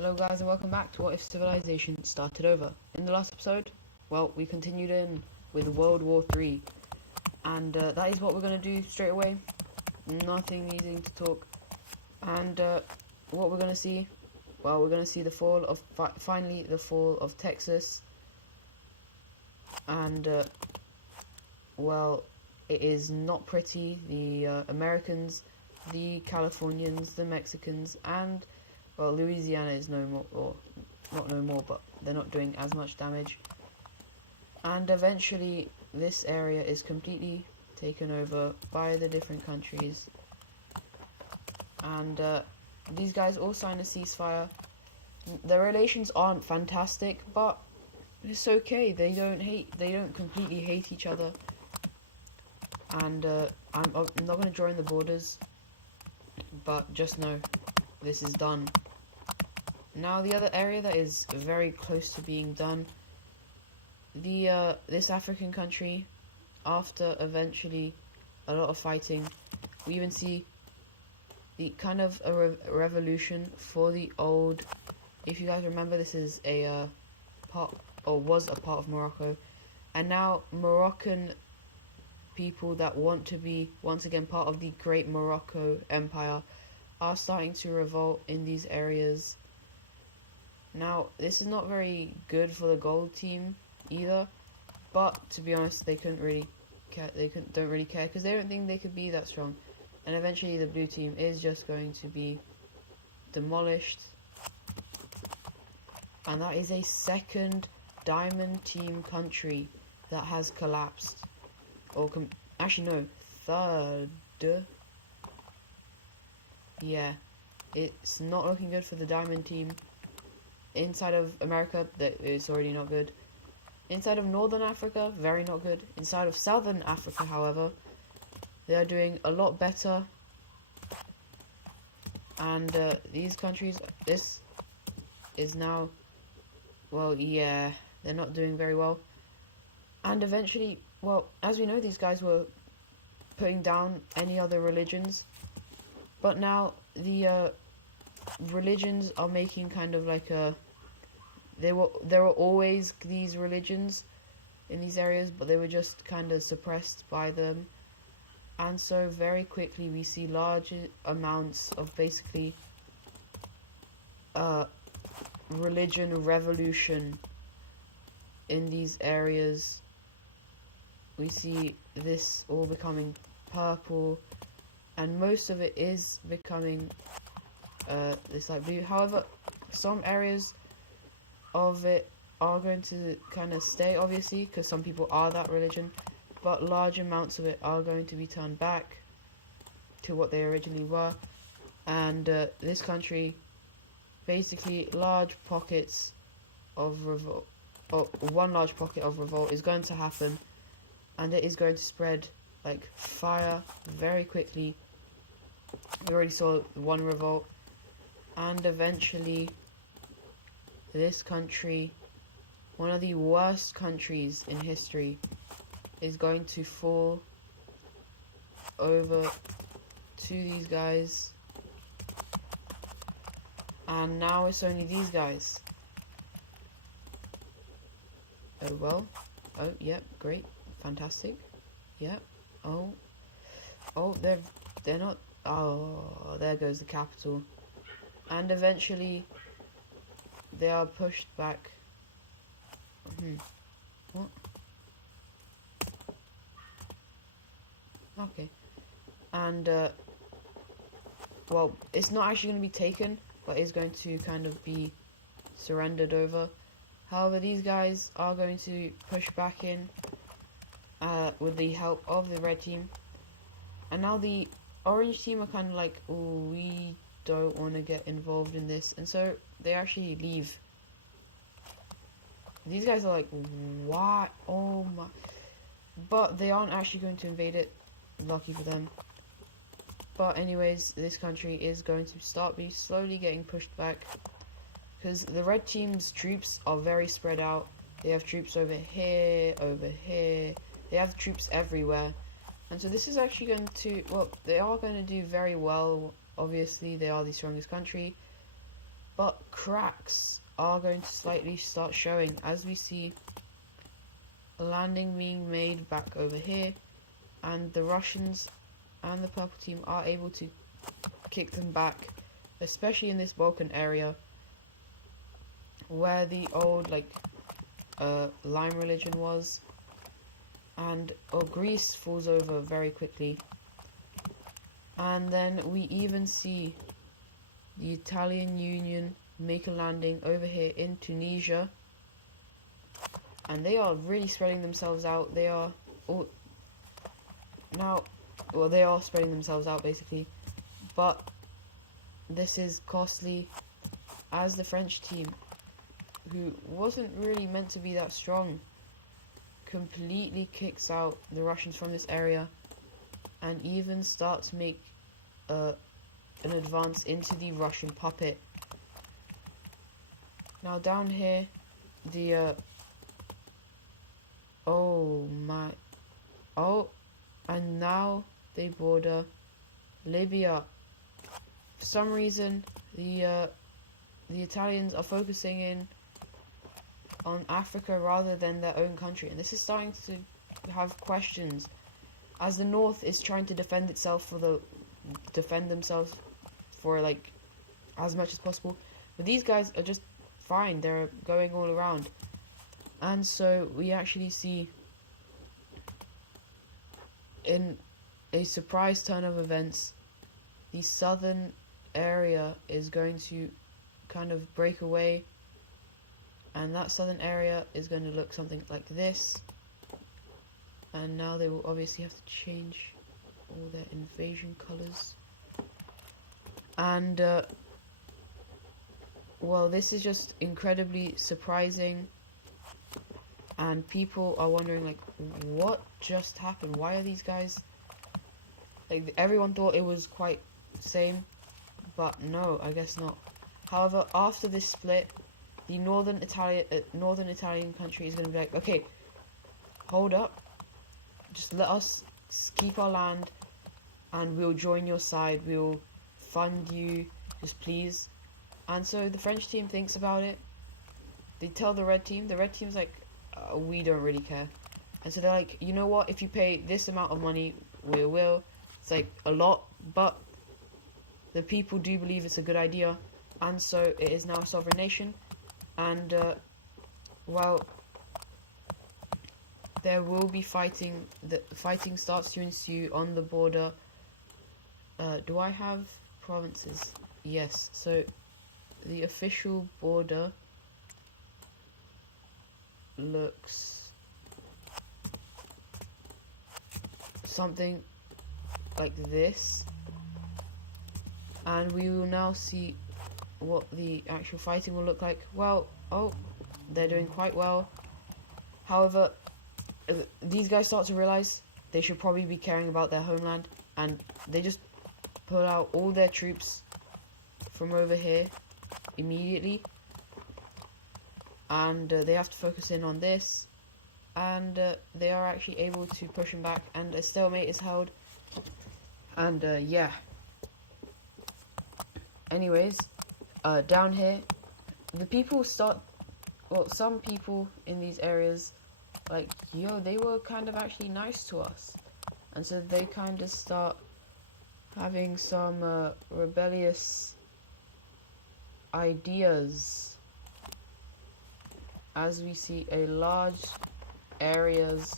Hello guys and welcome back to What If Civilization Started Over. In the last episode, well, we continued in with World War 3, and that is what we're going to do straight away. Nothing needing to talk. And what we're going to see, well, we're going to see the fall of, finally the fall of Texas. And well, it is not pretty. The Americans, the Californians, the Mexicans, and well, Louisiana is no more, or not no more, but they're not doing as much damage. And eventually, this area is completely taken over by the different countries. And these guys all sign a ceasefire. Their relations aren't fantastic, but it's okay. They don't completely hate each other. And I'm not going to draw in the borders, but just know this is done. Now the other area that is very close to being done, this African country, after eventually a lot of fighting, we even see the kind of a revolution for the old. If you guys remember, this is a part, or was a part of Morocco, and now Moroccan people that want to be once again part of the Great Morocco Empire are starting to revolt in these areas. Now, this is not very good for the gold team either, but to be honest, they couldn't really care. Don't really care because they don't think they could be that strong. And eventually, the blue team is just going to be demolished, and that is a second diamond team country that has collapsed. Or actually, no, third. Yeah, it's not looking good for the diamond team. Inside of America, it's already not good. Inside of Northern Africa, very not good. Inside of Southern Africa, however, they are doing a lot better. And these countries, this is now, well, yeah, they're not doing very well. And eventually, well, as we know, these guys were putting down any other religions. But now the religions are making kind of like a... There were always these religions in these areas, but they were just kind of suppressed by them. And so very quickly we see large amounts of basically religion revolution in these areas. We see this all becoming purple, and most of it is becoming this light blue. However, some areas of it are going to kind of stay, obviously, because some people are that religion, but large amounts of it are going to be turned back to what they originally were. And this country, basically, large pockets of revolt, or one large pocket of revolt is going to happen, and it is going to spread like fire very quickly. We already saw one revolt, and eventually this country, one of the worst countries in history, is going to fall over to these guys. And now it's only these guys. Oh well. Oh, yep, great. Fantastic. Yep. Oh, they're not... Oh, there goes the capital. And eventually they are pushed back. What? Okay. And well, it's not actually going to be taken, but it's going to kind of be surrendered over. However, these guys are going to push back in with the help of the red team. And now the orange team are kind of like, oh, we don't want to get involved in this, and so they actually leave. These guys are like, why? Oh my. But they aren't actually going to invade it, lucky for them. But anyways, this country is going to be slowly getting pushed back, because the red team's troops are very spread out. They have troops over here, they have troops everywhere. And so this is actually going to, well, they are going to do very well. Obviously, they are the strongest country. but cracks are going to slightly start showing as we see a landing being made back over here, and the Russians and the purple team are able to kick them back, especially in this Balkan area where the old Lime religion was, and Greece falls over very quickly. And then we even see the Italian Union make a landing over here in Tunisia, and they are really spreading themselves out. They are they are spreading themselves out basically, but this is costly as the French team, who wasn't really meant to be that strong, completely kicks out the Russians from this area and even start to make an advance into the Russian puppet. Now down here, and now they border Libya. For some reason, the Italians are focusing in on Africa rather than their own country, and this is starting to have questions, as the North is trying to defend themselves for like as much as possible, but these guys are just fine. They're going all around, and so we actually see in a surprise turn of events, the southern area is going to kind of break away, and that southern area is going to look something like this. And now they will obviously have to change all their invasion colors, and well, this is just incredibly surprising, and people are wondering like, what just happened? Why are these guys like, everyone thought it was quite same, but no, I guess not. However, after this split, the northern Italian country is going to be like, okay, hold up, just let us keep our land and we'll join your side, we'll fund you, just please. And so the French team thinks about it. They tell the red team's like, we don't really care. And so they're like, you know what, if you pay this amount of money, we will. It's like a lot, but the people do believe it's a good idea, and so it is now a sovereign nation. And well, there will be fighting. The fighting starts to ensue on the border. Do I have provinces? Yes. So the official border looks something like this, and we will now see what the actual fighting will look like. Well, they're doing quite well. However, these guys start to realize they should probably be caring about their homeland, and they just pull out all their troops from over here immediately, and they have to focus in on this, and they are actually able to push them back, and a stalemate is held. And yeah, anyways, down here, the people some people in these areas, like, they were kind of actually nice to us, and so they kind of start having some rebellious ideas, as we see a large areas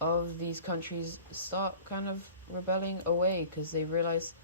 of these countries start kind of rebelling away, because they realize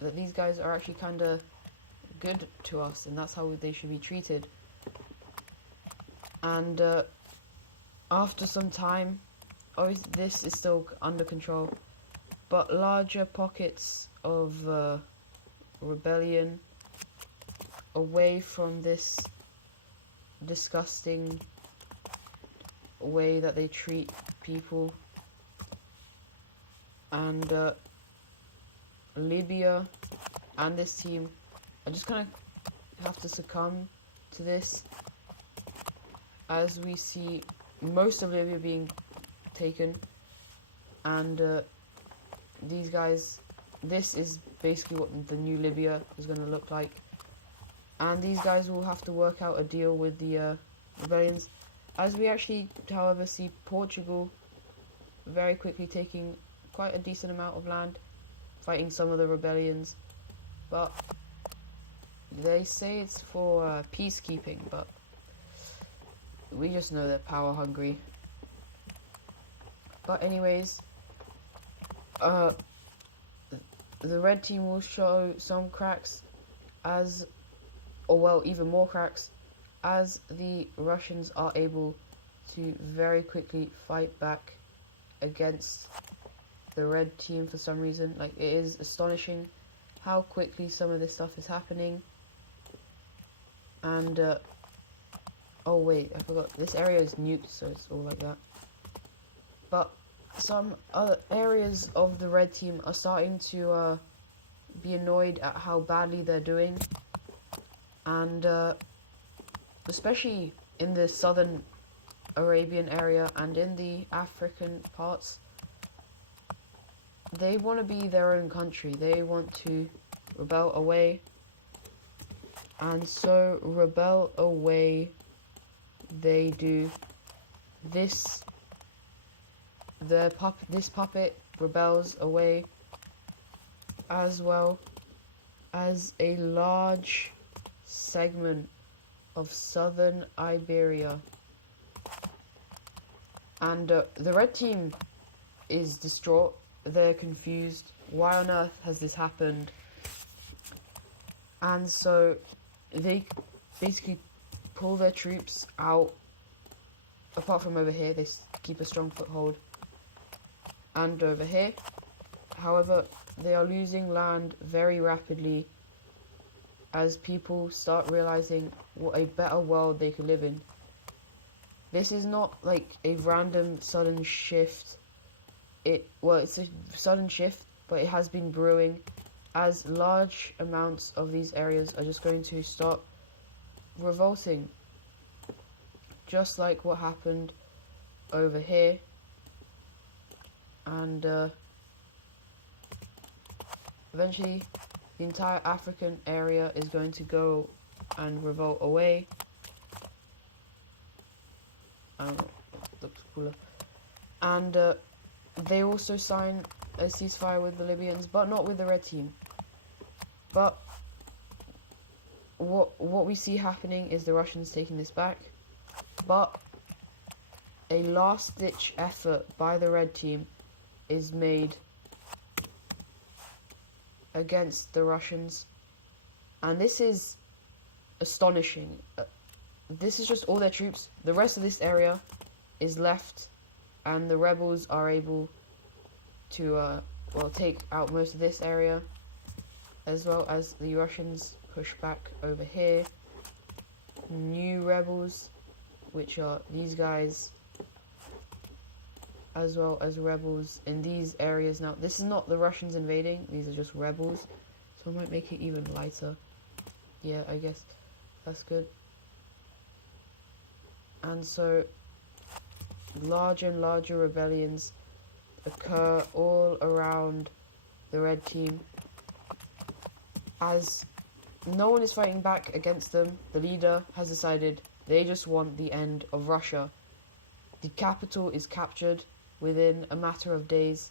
that these guys are actually kind of good to us, and that's how they should be treated. And after some time, obviously this is still under control, but larger pockets of rebellion away from this disgusting way that they treat people. And Libya and this team are just kind of have to succumb to this, as we see most of Libya being taken, and these guys, this is basically what the new Libya is going to look like. and these guys will have to work out a deal with the rebellions. As we actually, however, see Portugal very quickly taking quite a decent amount of land, fighting some of the rebellions, but they say it's for peacekeeping, but we just know they're power hungry. But anyways, the red team will show some cracks as, or well, even more cracks, as the Russians are able to very quickly fight back against the red team for some reason. Like, it is astonishing how quickly some of this stuff is happening. And oh wait, I forgot, this area is nuked, so it's all like that. But some other areas of the red team are starting to be annoyed at how badly they're doing, and especially in the southern Arabian area and in the African parts, they want to be their own country. They want to rebel away, and so rebel away they do. This puppet rebels away, as well as a large segment of southern Iberia. And the red team is distraught. They're confused. Why on earth has this happened? And so they basically pull their troops out. Apart from over here, they keep a strong foothold. And over here, however, they are losing land very rapidly as people start realizing what a better world they could live in. This is not like a random sudden shift. It's a sudden shift, but it has been brewing, as large amounts of these areas are just going to start revolting. Just like what happened over here. And eventually the entire African area is going to go and revolt away. Looks cooler. And they also sign a ceasefire with the Libyans, but not with the red team. But what we see happening is the Russians taking this back, but a last-ditch effort by the red team is made against the Russians, and this is astonishing. This is just all their troops. The rest of this area is left, and the rebels are able to take out most of this area, as well as the Russians push back over here. New rebels, which are these guys, as well as rebels in these areas. Now, this is not the Russians invading, these are just rebels, so I might make it even lighter. Yeah, I guess that's good. And so, larger and larger rebellions occur all around the red team, as no one is fighting back against them. The leader has decided they just want the end of Russia. The capital is captured within a matter of days,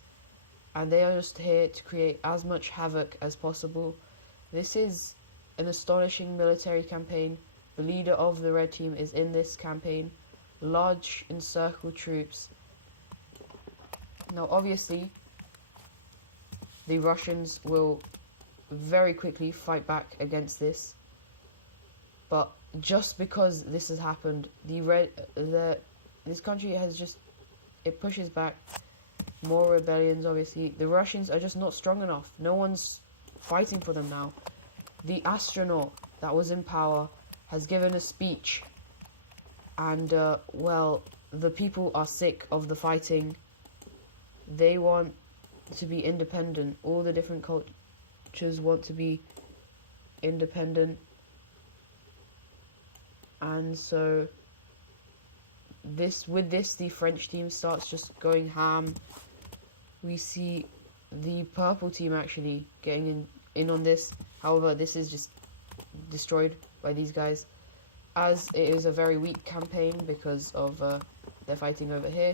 and they are just here to create as much havoc as possible. This is an astonishing military campaign. The leader of the red team is in this campaign. Large encircled troops. Now obviously the Russians will very quickly fight back against this, but just because this has happened, this country has just, it pushes back more rebellions. Obviously the Russians are just not strong enough. No one's fighting for them now. The astronaut that was in power has given a speech, and well, the people are sick of the fighting. They want to be independent. All the different cultures want to be independent, and so with this the French team starts just going ham. We see the purple team actually getting in on this. However, this is just destroyed by these guys, as it is a very weak campaign because of they're fighting over here.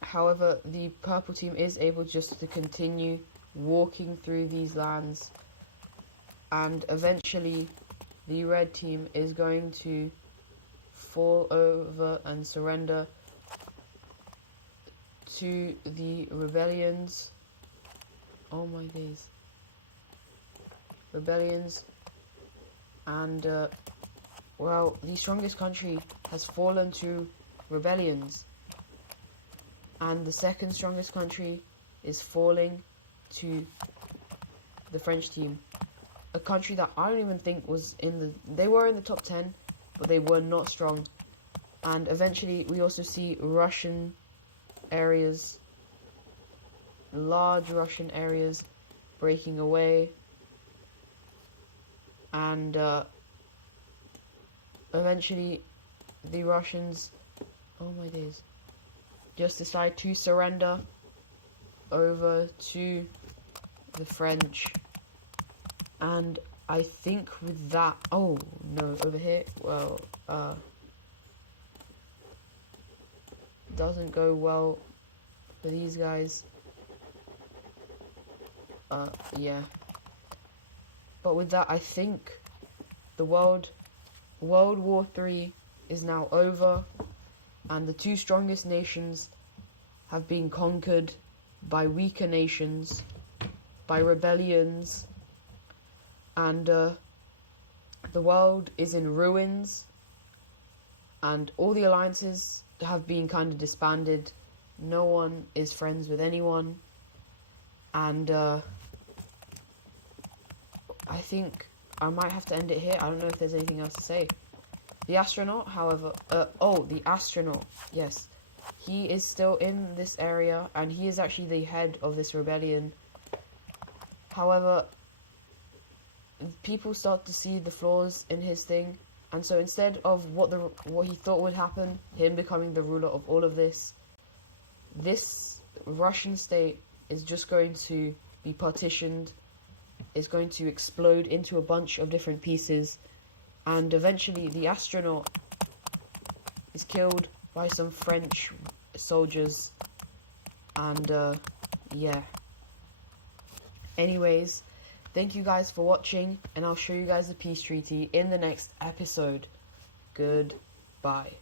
However, the purple team is able just to continue walking through these lands, and eventually the red team is going to fall over and surrender to the rebellions. Oh my days. Rebellions. And well, the strongest country has fallen to rebellions, and the second strongest country is falling to the French team, a country that I don't even think was they were in the top 10, but they were not strong. And eventually we also see Russian areas, large Russian areas, breaking away, and eventually the Russians, oh my days, just decide to surrender over to the French. And I think with that, oh no, over here, well, doesn't go well for these guys. Yeah. But with that, I think the World War III is now over, and the two strongest nations have been conquered by weaker nations, by rebellions, and the world is in ruins, and all the alliances have been kind of disbanded. No one is friends with anyone, and I think I might have to end it here. I don't know if there's anything else to say. The astronaut, however, the astronaut, yes, he is still in this area, and he is actually the head of this rebellion. However, people start to see the flaws in his thing, and so instead of what he thought would happen, him becoming the ruler of all of this Russian state is just going to be partitioned, is going to explode into a bunch of different pieces, and eventually the astronaut is killed by some French soldiers, and yeah. Anyways, thank you guys for watching, and I'll show you guys the peace treaty in the next episode. Goodbye.